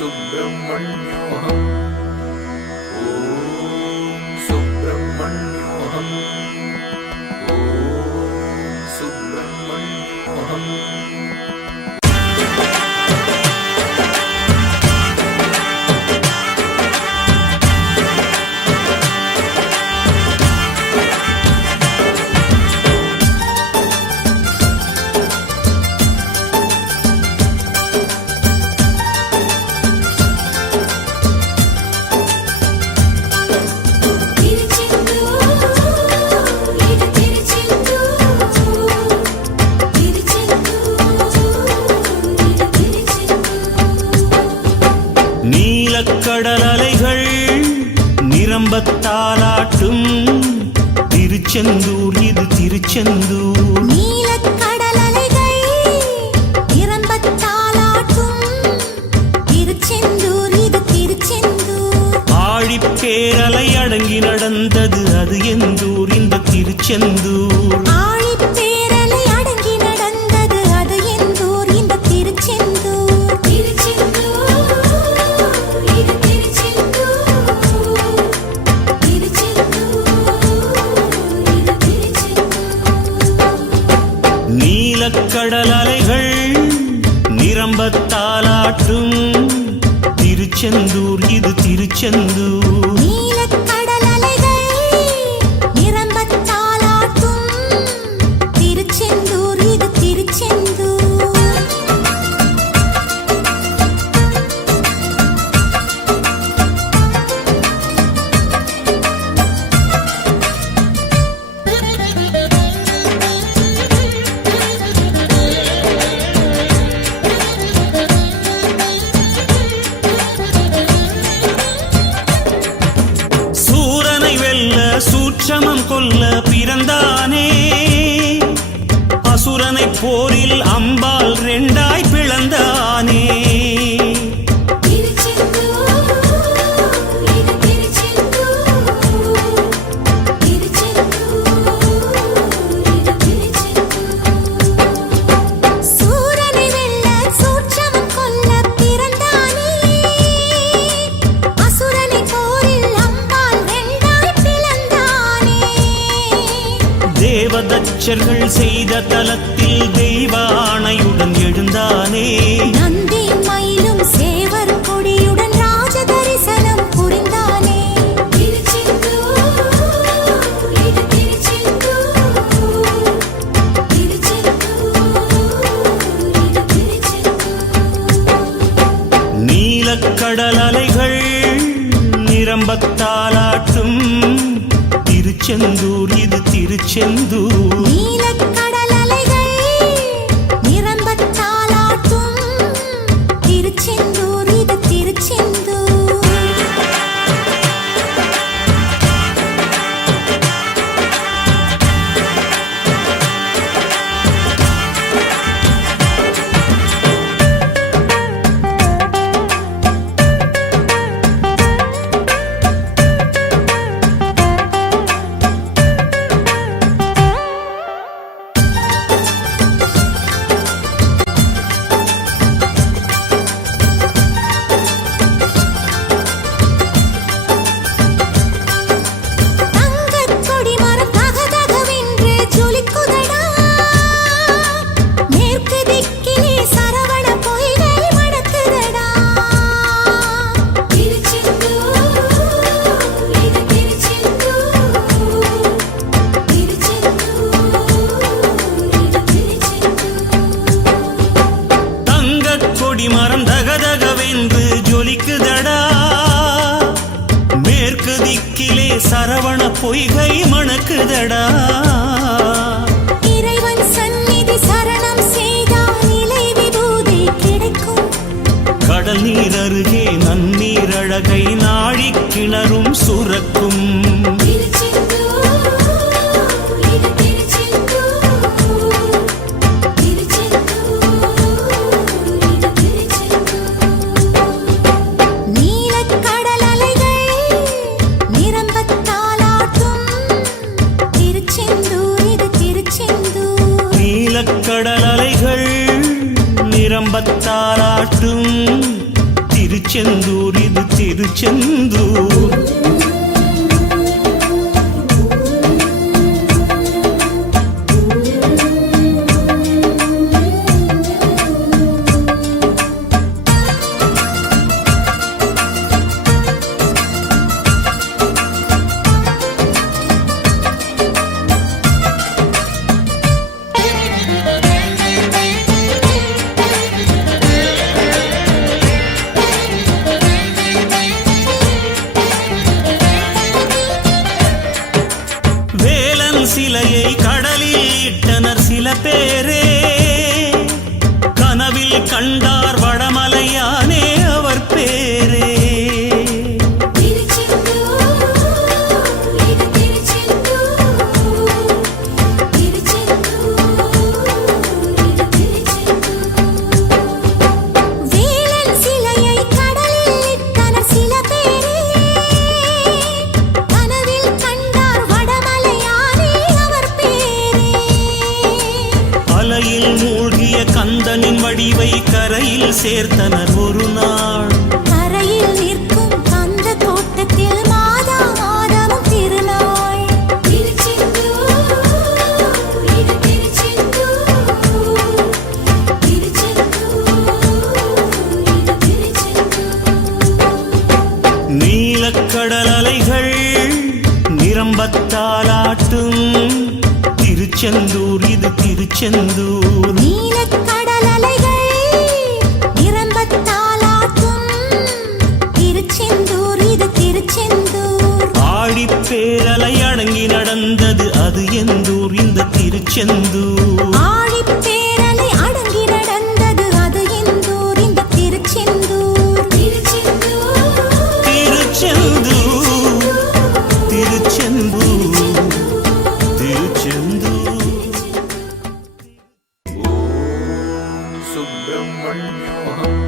सुब्रह्मण्योऽहम् ॐ सुब्रह्मण्योऽहम् ॐ सुब्रह्मण्योऽहम् கடல் அலைகள் நிரம்பத்தாலாட்டும் திருச்செந்தூர் இது திருச்செந்தூர். நீலக்கடல் அலைகள் நிரம்பத்தாலாட்டும் திருச்செந்தூர் இது திருச்செந்தூர். ஆழிப்பேரலை அடங்கி நடந்தது அது எந்தூர் இந்த திருச்செந்தூர். ஆழிப்பேரலை அடங்கி நடந்தது அது எந்தூர் இந்த திருச்செந்தூர். கடல் அலைகள் நிரம்பத்தாலாட்டும் திருச்செந்தூர் இது திருச்செந்தூர். நீலக்கடல் அலைகள் நிரம்பத்தாலாட்டும் திருச்செந்தூர் இது திருச்செந்தூர். சூட்சமம் கொல்ல பிறந்தானே அசுரனை போரில் அம்பால் ரெண்டாய் பிளந்தானே. தேவதச்சர்கள் செய்த தலத்தில் தெய்வ ஆணையுடன் எழுந்தானே. நந்தி மயிலும் சேவர் கொடியுடன் ராஜ தரிசனம் புரிந்தானே. நீலக்கடல் அலைகள் நிரம்பத்தாலாட்டும் திருச்செந்தூர் இது திருச்செந்தூர். நீலக்கடல் அலைகள் நிரம்பத்தாலாட்டும் திருச்செந்தூர் இது திருச்செந்தூர். மரம் தகதகவென்று ஜொலிக்குதடா மேற்கு திக்கிலே சரவண பொய்கை மணக்குதடா. இறைவன் சந்நிதி சரணம் செய்தால் நிலை விபூதி கிடைக்கும். கடல் நீர் அருகே நன்னீர் அழகை நாழி கிணறும் சுரக்கும். கடல் அலைகள் நிரம்பத்தாலாட்டும் திருச்செந்தூர் இது திருச்செந்தூர். சிலையை கடலில் இட்டனர் சில பேரே, கனவில் கண்டார் வடமலையானே அவர் பேரே. மூழ்கிய கந்தனின் வடிவை கரையில் சேர்த்தனர் ஒரு நாள். கரையில் நிற்கும் கந்த தோட்டத்தில் மாதா மாதமும் திருநாள். நீலக்கடல் அலைகள் நிரம்பத்தாலாட்டும் திருச்செந்தூர் இது திருச்செந்தூர். நீலக்கடல் அலைகள் நிரம்பத்தாலாட்டும் திருச்செந்தூர் இது திருச்செந்தூர். ஆழிப்பேரலை அடங்கி நடந்தது அது எந்தூர் இந்த திருச்செந்தூர். ஆழிப்பேரலை அடங்கி நடந்தது அது எந்தூர் இந்த திருச்செந்தூர். திருச்செந்தூர் திருச்செந்தூர் திருச்செந்தூர். சுப்பிரமணியோகம்